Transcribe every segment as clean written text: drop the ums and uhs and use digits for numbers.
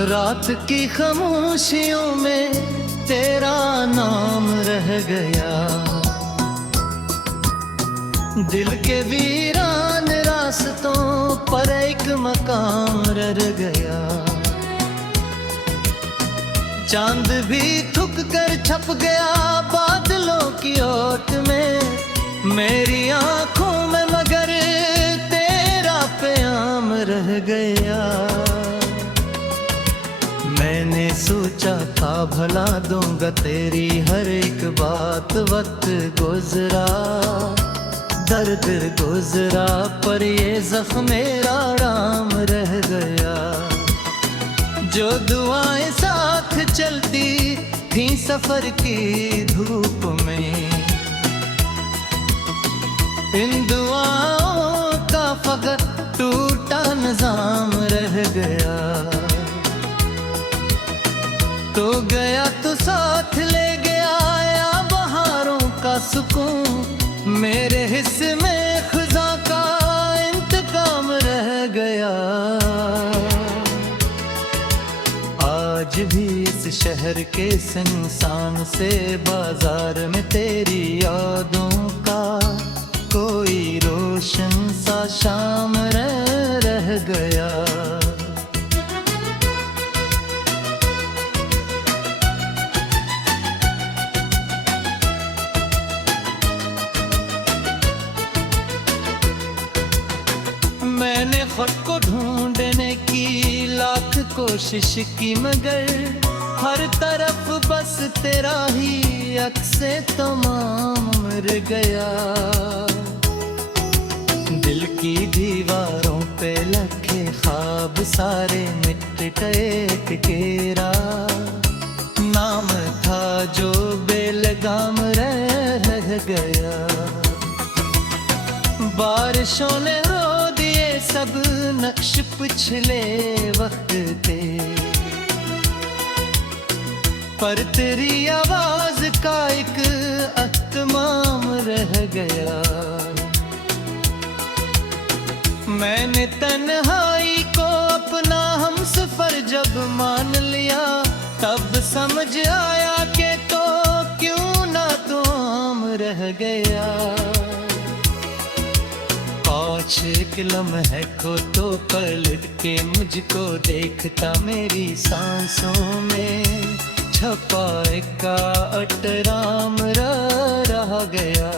रात की खामोशियों में तेरा नाम रह गया, दिल के वीरान रास्तों पर एक मकाम रह गया। चांद भी थुक कर छप गया बादलों की ओट में, मेरी आंखों में मगर तेरा प्याम रह गया। मैंने सोचा था भला दूंगा तेरी हर एक बात, वक्त गुजरा दर्द गुजरा पर ये जख्म मेरा राम रह गया। जो दुआएं साथ चलती थी सफर की धूप में, इन दुआओं का फकत टूटा निजाम रह गया। तो गया तो साथ ले गया या बहारों का सुकून, मेरे हिस्से में खुदा का इंतकाम रह गया। आज भी इस शहर के सुनसान से बाजार में तेरी यादों का कोई रोशन सा शाम रह गया। मैंने खुद को ढूंढने की लाख कोशिश की, मगर हर तरफ बस तेरा ही अक्से तमाम मिल गया। दिल की दीवारों पे लखे ख्वाब सारे मिट गए, तेरा नाम था जो बेलगाम रह गया। बारिशों ने सब नक्श पिछले वक्त थे, पर तेरी आवाज का एक अहतमाम रह गया। मैंने तन्हाई को अपना हमसफर जब मान लिया, तब समझ आया कि तो क्यों ना तो आम रह गया। एक लम्हे को तो पलट के मुझको देखता, मेरी सांसों में छपा एक अटराम रह गया।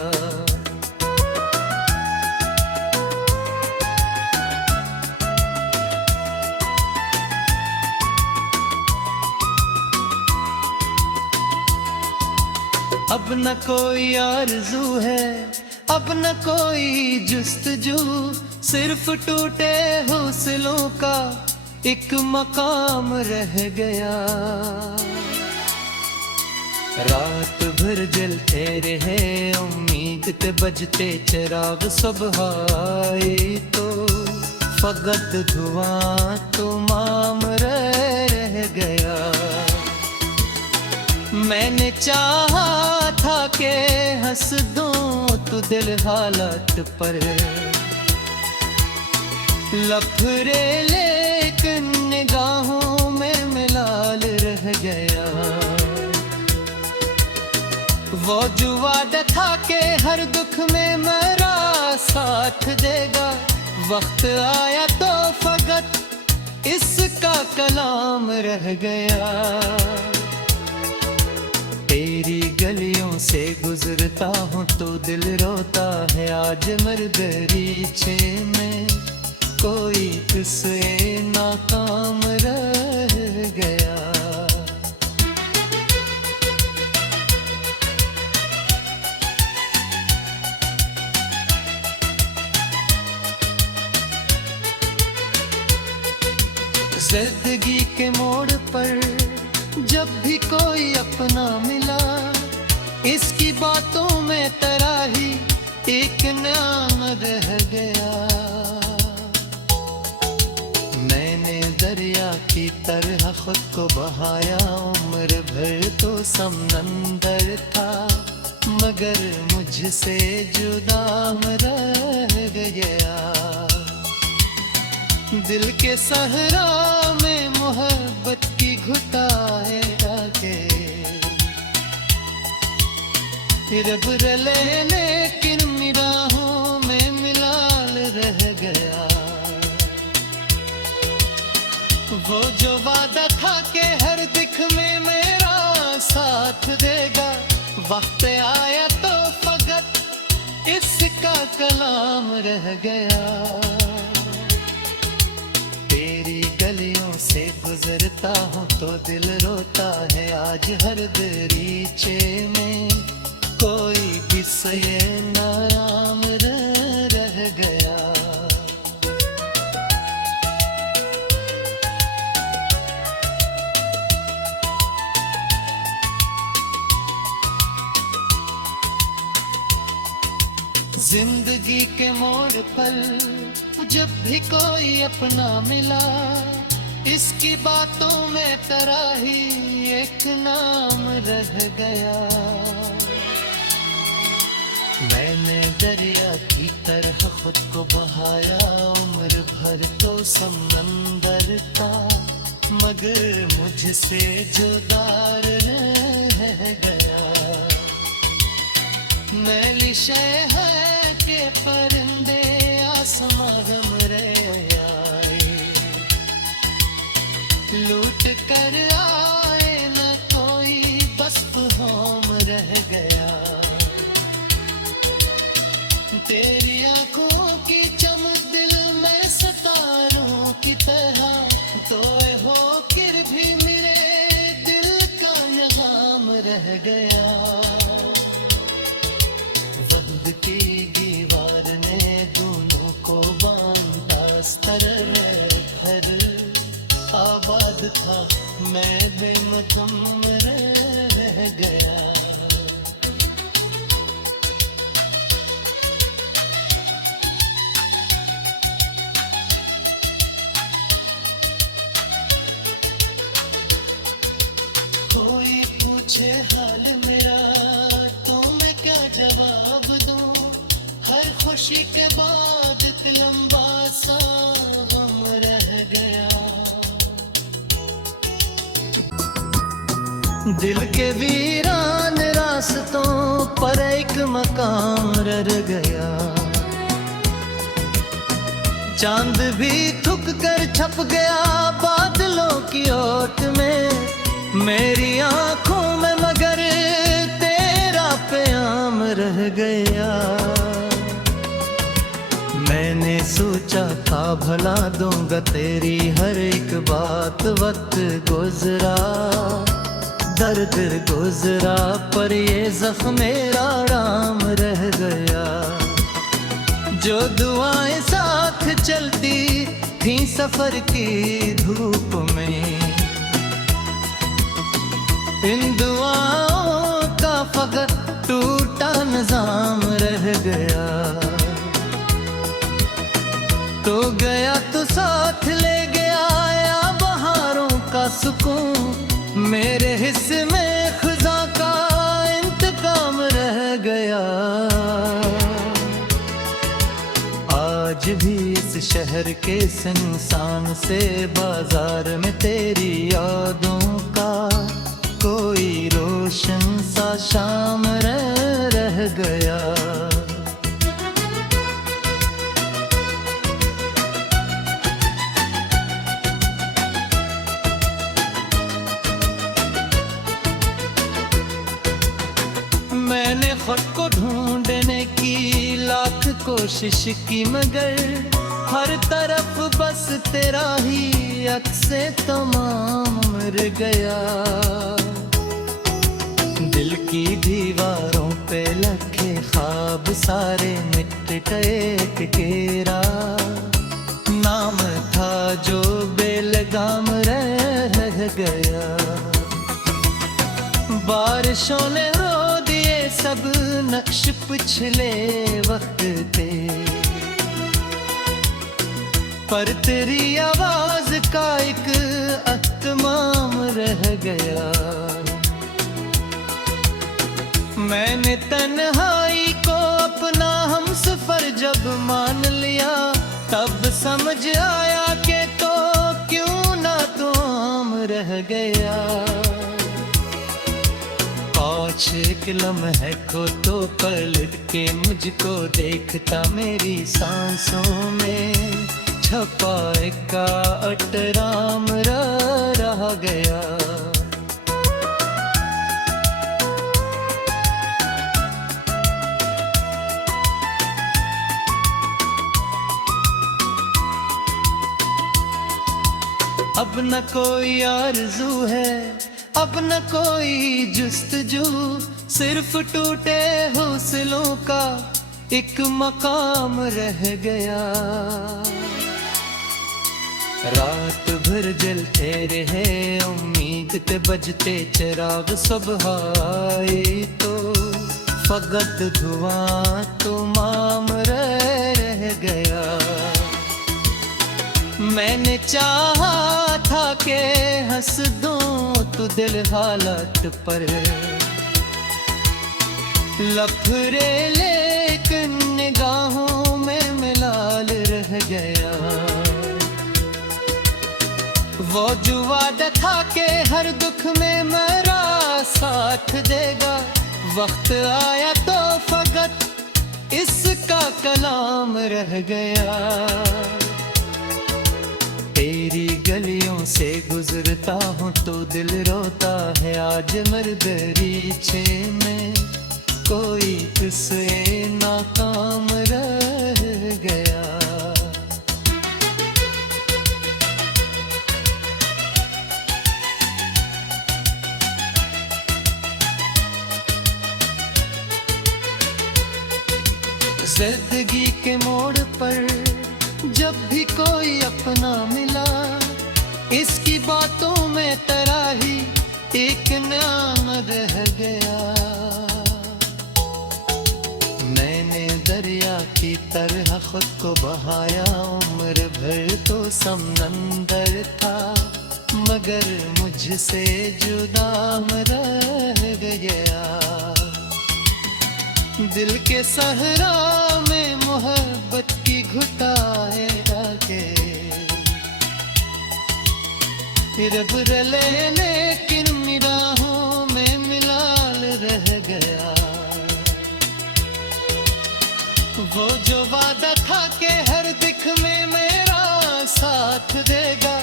अब न कोई आरज़ू है, अब न कोई जुस्तजू, सिर्फ टूटे हौसलों का एक मकाम रह गया। रात भर जलते रहे उम्मीद के बजते चिराग, सुबह आई तो फकत धुआं तुमाम रह गया। मैंने चाहा था कि हंस दूं तो दिल हालत पर लफरे, लेकिन निगाहों में मिलाल रह गया। वो जो वादा था कि हर दुख में मेरा साथ देगा, वक्त आया तो फकत इसका कलाम रह गया। तेरी गलियों से गुजरता हूँ तो दिल रोता है, आज मरदरीचे में कोई तुझसे नाकाम रह गया। जिंदगी के मोड़ पर जब भी कोई अपना मिला, इसकी बातों में तेरा ही एक नाम रह गया। मैंने दरिया की तरह खुद को बहाया, उम्र भर तो समंदर था, मगर मुझसे जुदा रह गया। दिल के सहरा में मोहब्बत घुटाएगा के रब रले लेकिन निगाहों में मिलाल रह गया। वो जो वादा था के हर दिख में मेरा साथ देगा, वक्त आया तो फकत इसका कलाम रह गया। तेरी गलियों से गुजरता हूँ तो दिल रोता है आज हर दरीचे में, कोई भी सये नाराम रह गया। जिंदगी के मोड़ पर जब भी कोई अपना मिला, इसकी बातों में तेरा ही एक नाम रह गया। मैंने दरिया की तरह खुद को बहाया, उम्र भर तो समंदर था, मगर मुझसे जुदार रह गया। मैली शय है के परिंदे आसमां गम रहे आए, लूट कर आए न कोई बस होम रह गया। तेरी आंखों की चमक दिल में सितारों की तरह, तोए हो किर भी मेरे दिल का यहाम रह गया। वक्त की दीवार ने दोनों को बांधा, स्तर घर आबाद था, मैं बेमकम रह गया। कोई पूछे हाल मेरा तो मैं क्या जवाब दूं, हर खुशी के बाद एक लंबा सा गम रह गया। दिल के वीरान रास्तों पर एक मकाम रह गया। चांद भी थक कर छप गया बादलों की ओट में, मेरी आंखों में मगर तेरा प्याम रह गया। मैंने सोचा था भला दूंगा तेरी हर एक बात, वक्त गुजरा दर्द गुजरा पर ये जख्म मेरा आराम रह गया। जो दुआएं साथ चलती थी सफर की धूप में, इन दुआओं का फकत टूटा निजाम रह गया। तो गया तो साथ ले गया या बहारों का सुकून, मेरे हिस्से में खुदा का इंतकाम रह गया। आज भी इस शहर के सुनसान से बाजार में तेरी यादों का कोई रोशन सा शाम रह गया। मैंने खुद को ढूंढने की लाख कोशिश की, मगर हर तरफ बस तेरा ही अक्से तमाम मिल गया। दिल की दीवारों पे लखे ख्वाब सारे मिट गए केरा, नाम था जो बेलगाम रह गया। बारिशों ने रो दिए सब नक्श पिछले वक्त के, पर तेरी आवाज का एक अहतमाम रह गया। मैंने तन्हाई को अपना हमसफर जब मान लिया, तब समझ आया कि तो क्यों ना तो आम रह गया। काश एक लम्हे को तो पलट के मुझको देखता, मेरी सांसों में छपा का अटराम रह गया। अब न कोई आरज़ू है, अब न कोई जुस्तजू, सिर्फ टूटे हौसलों का एक मकाम रह गया। रात भर जलते रहे उम्मीद ते बजते चिराग, सुबह आई तो फकत धुआं तो माम रह गया। मैंने चाहा था कि हंस दूं तो दिल हालत पर लफड़े, लेकिन निगाहों में मिलाल रह गया। वो जो वादा था कि हर दुख में मेरा साथ देगा, वक्त आया तो फकत इसका कलाम रह गया। तेरी गलियों से गुजरता हूँ तो दिल रोता है, आज मर्दरीचे में कोई किसे नाकाम रह गया। जिंदगी के मोड़ पर जब भी कोई अपना मिला, इसकी बातों में तेरा ही एक नाम रह गया। मैंने दरिया की तरह खुद को बहाया, उम्र भर तो समंदर था, मगर मुझसे जुदा रह गया। दिल के सहरा में मोहब्बत की घुटाए डाके रब रले, लेकिन निगाहों में मिलाल रह गया। वो जो वादा था कि हर दिख में मेरा साथ देगा,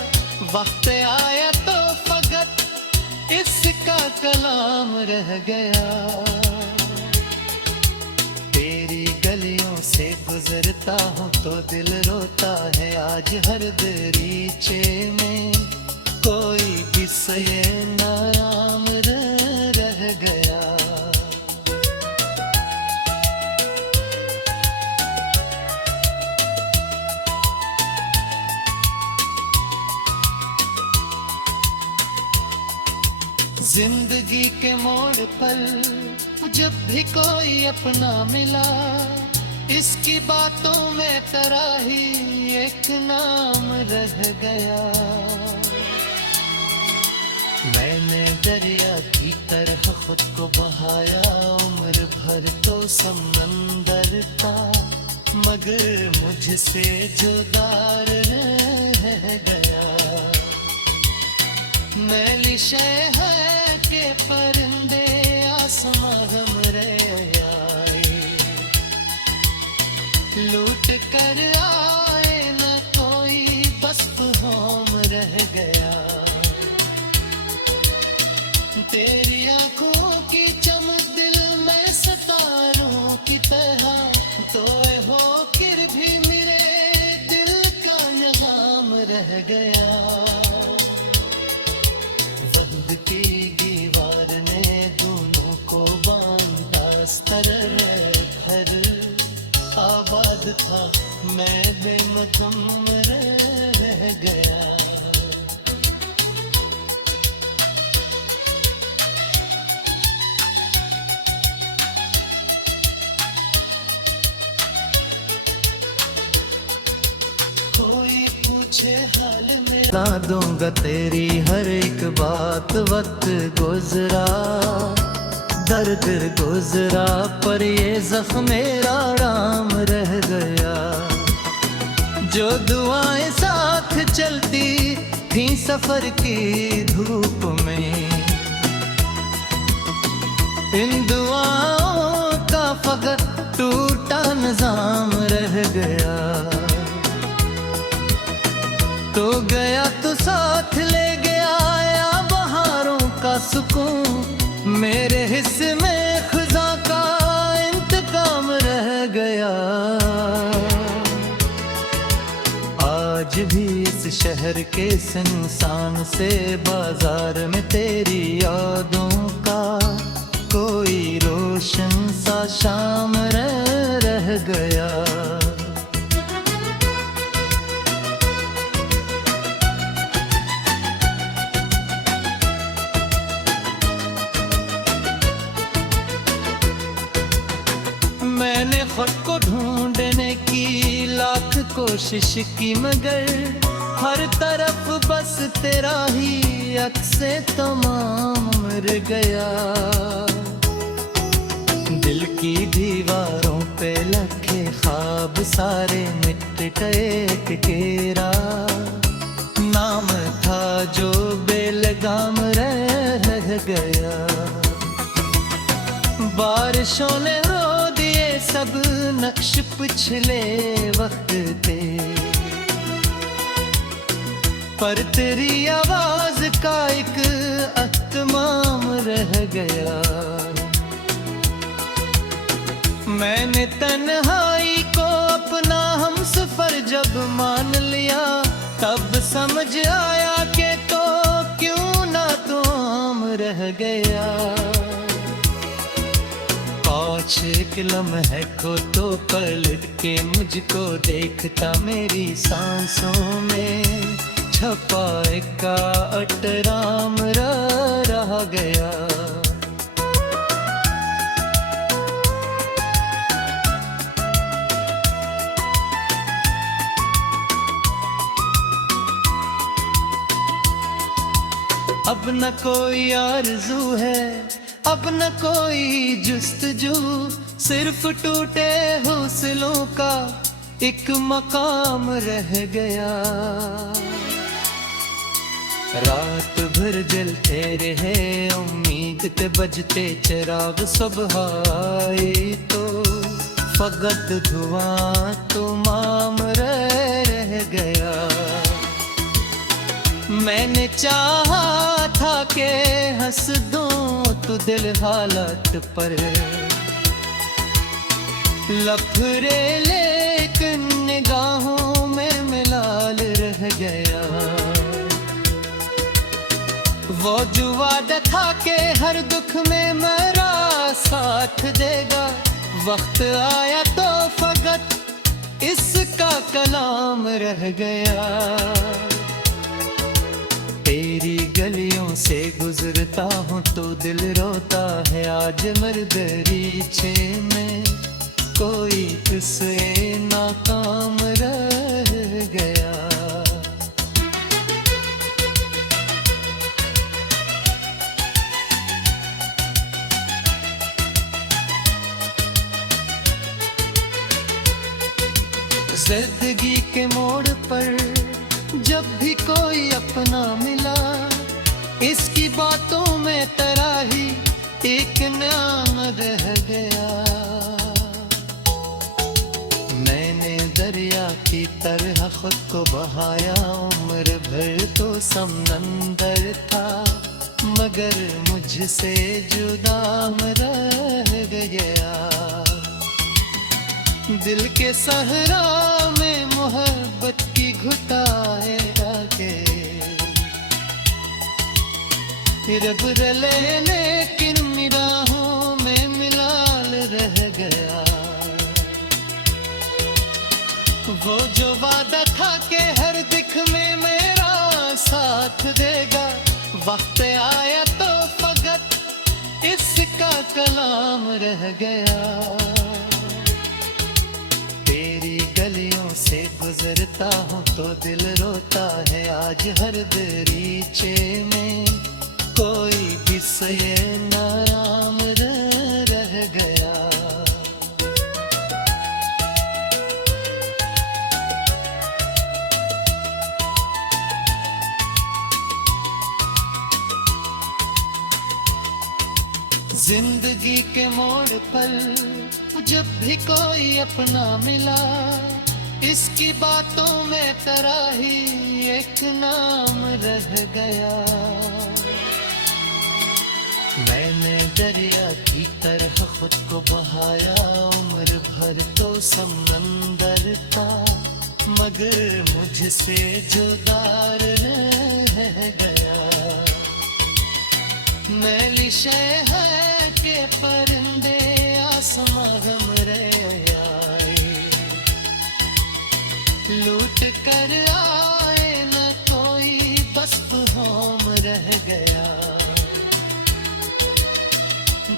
वक्त आया तो फकत इसका कलाम रह गया। तेरी गलियों से गुजरता हूँ तो दिल रोता है, आज हर दरीचे में कोई किस्से नाम रह गया। जिंदगी के मोड़ पर जब भी कोई अपना मिला, इसकी बातों में तेरा ही एक नाम रह गया। मैंने दरिया की तरह खुद को बहाया, उम्र भर तो समंदर था, मगर मुझसे जुदा रह गया। मैली शय है के परिंदे आसमां हमरे आए, लूट कर आए न कोई बस होम रह गया। तेरी आंखों की चमक दिल में सितारों की तरह, तो हो फिर भी मेरे दिल का यहाम रह गया। की दीवार ने दोनों को बांधा, स्तर घर आबाद था, मैं बेमतम रह गया। कोई पूछे हाल मेरा, बता दूंगा तेरी हर एक बात। वक्त गुजरा, दर्द गुजरा, पर ये जख्म मेरा आराम रह गया। जो दुआएं साथ चलती थी सफर की धूप में। इन दुआओं का फकत टूटा निजाम रह गया। तो गया तो साथ ले गया या बहारों का सुकून। मेरे हिस्से में खुदा का इंतकाम रह गया। आज भी इस शहर के सुनसान से बाजार में तेरी यादों का कोई रोशन सा शाम रह गया। मैंने खुद को ढूंढने की लाख कोशिश की, मगर हर तरफ बस तेरा ही अक्से तमाम मिल गया। दिल की दीवारों पे लखे ख्वाब सारे मिट गए एक तेरा नाम था जो बेलगाम रह गया। बारिशों ने रो दिए सब नक्श पिछले वक्त के, पर तेरी आवाज का एक अतमाम रह गया। मैंने तन्हाई को अपना हमसफर जब मान लिया, तब समझ आया कि तो क्यों ना तो आम रह गया। काश एक लम्हे को तो पलट के मुझको देखता, मेरी सांसों में छपा का अटराम रह गया। अब न कोई आरज़ू है, अब न कोई जुस्तजू, सिर्फ टूटे हौसलों का एक मकाम रह गया। रात भर जलते रहे उम्मीद के बजते चिराग, सुबह आई तो फकत धुआं तुमाम रह गया। मैंने चाहा था कि हंस दूं तो दिल हालत पर लफड़े, लेकिन निगाहों में मिलाल रह गया। वो जो वादा था कि हर दुख में मेरा साथ देगा, वक्त आया तो फकत इसका कलाम रह गया। तेरी गलियों से गुजरता हूँ तो दिल रोता है, आज मर्दरीचे में कोई तुझसे नाकाम रह गया। जिंदगी के मोड़ पर जब भी कोई अपना मिला, इसकी बातों में तेरा ही एक नाम रह गया। मैंने दरिया की तरह खुद को बहाया, उम्र भर तो समंदर था, मगर मुझसे जुदा रह गया। दिल के सहरा में मोहब्बत की घुटाए डाके रब रले, लेकिन निगाहों में मिलाल रह गया। वो जो वादा था कि हर दिख में मेरा साथ देगा, वक्त आया तो फकत इसका कलाम रह गया। तेरी गलियों से गुजरता हूँ तो दिल रोता है, आज हर दरीचे में कोई भी से नाम रह गया। जिंदगी के मोड़ पर जब भी कोई अपना मिला, इसकी बातों में तेरा ही एक नाम रह गया। मैंने दरिया की तरह खुद को बहाया, उम्र भर तो समंदर था, मगर मुझसे जुदा रह गया। मैली शय है कि परिंदे आसमां गम रहे आए, लूट कर आए न कोई, बस होम रह गया।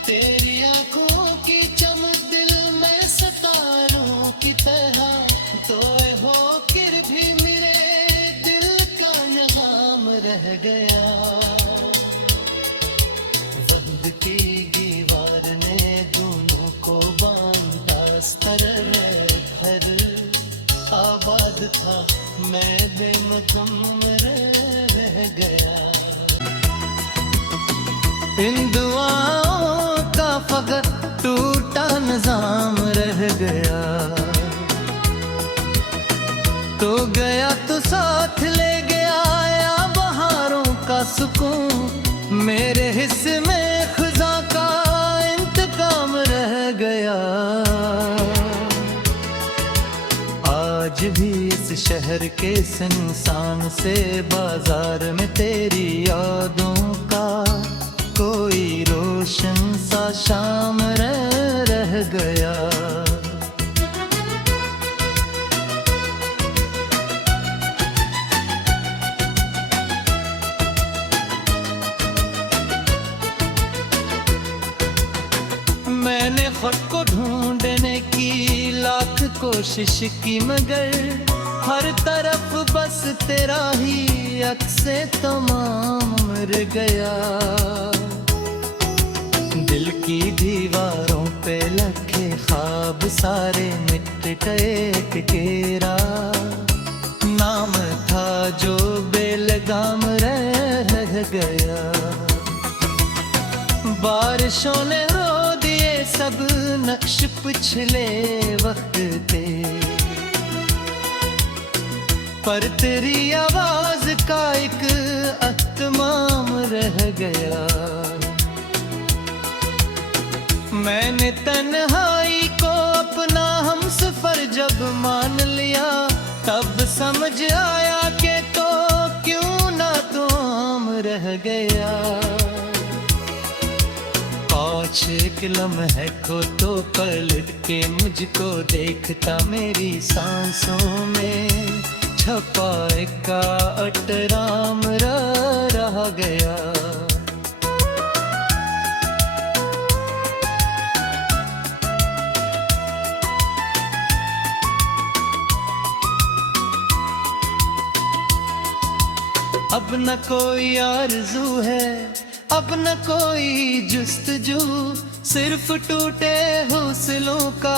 तेरी आंखों की चमक दिल में सितारों की तरह, सोए हो फिर भी मेरे दिल का नगाम रह गया। वक्त की दीवार ने दोनों को बांधा, स्तर घर आबाद था, मैं बेमकम रह गया। इन दुआओं का फकत टूटा निजाम रह गया। तो गया तो साथ ले गया या बहारों का सुकून, मेरे हिस्से में खुदा का इंतकाम रह गया। आज भी इस शहर के सुनसान से बाजार में तेरी यादों का कोई रोशन सा शाम रह गया। मैंने खुद को ढूंढने की लाख कोशिश की, मगर हर तरफ बस तेरा ही अक्से तमाम मिल गया। दिल की दीवारों पे लखे ख्वाब सारे मिट गए, तेरा नाम था जो बेलगाम रह गया। बारिशों ने सब नक्श पिछले वक्त थे, पर तेरी आवाज का एक अहतमाम रह गया। मैंने तन्हाई को अपना हमसफर जब मान लिया, तब समझ आया कि तो क्यों ना तो आम रह गया। एक लम्हे को तो पलट के मुझको देखता, मेरी सांसों में छपा का अटराम रह गया। अब न कोई आरज़ू है, अब न कोई जुस्तजू, सिर्फ टूटे हौसलों का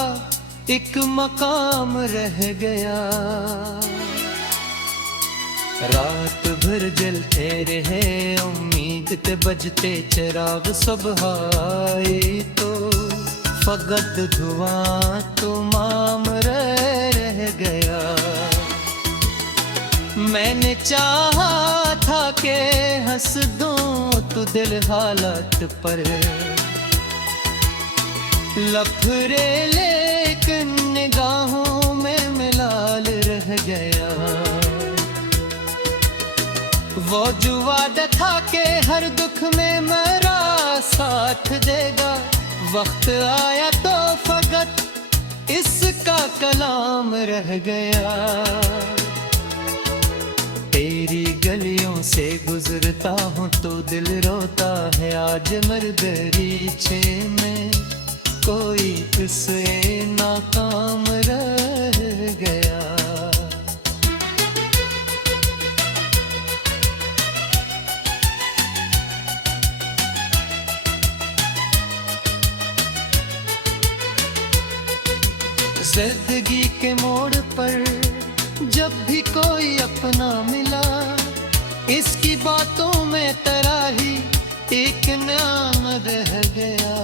एक मकाम रह गया। रात भर जलते रहे उम्मीद ते बजते चिराग, सुबह आए तो फकत धुआं तुमाम रह गया। मैंने चाहा था कि हंस दूं तो दिल हालत पर लफड़े, लेकिन निगाहों में मिलाल रह गया। वो जो वादा था कि हर दुख में मेरा साथ देगा, वक्त आया तो फकत इसका कलाम रह गया। तेरी गलियों से गुजरता हूँ तो दिल रोता है, आज मरदरीचे में कोई तुझसे नाकाम रह गया। जिंदगी के मोड़ पर जब भी कोई अपना मिला, इसकी बातों में तेरा ही एक नाम रह गया।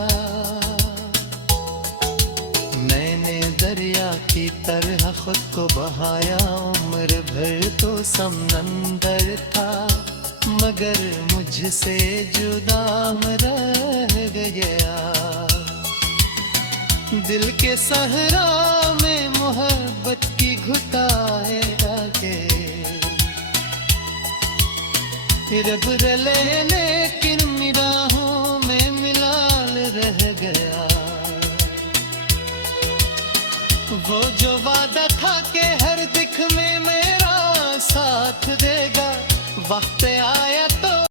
खुद को बहाया, उम्र भर तो समंदर था, मगर मुझसे जुदा रह गया। दिल के सहरा में मोहब्बत की घुटाए आगे, रब रले लेकिन निगाहों में मिलाल रह गया। वो जो वादा था कि हर दिख में मेरा साथ देगा, वक्त आया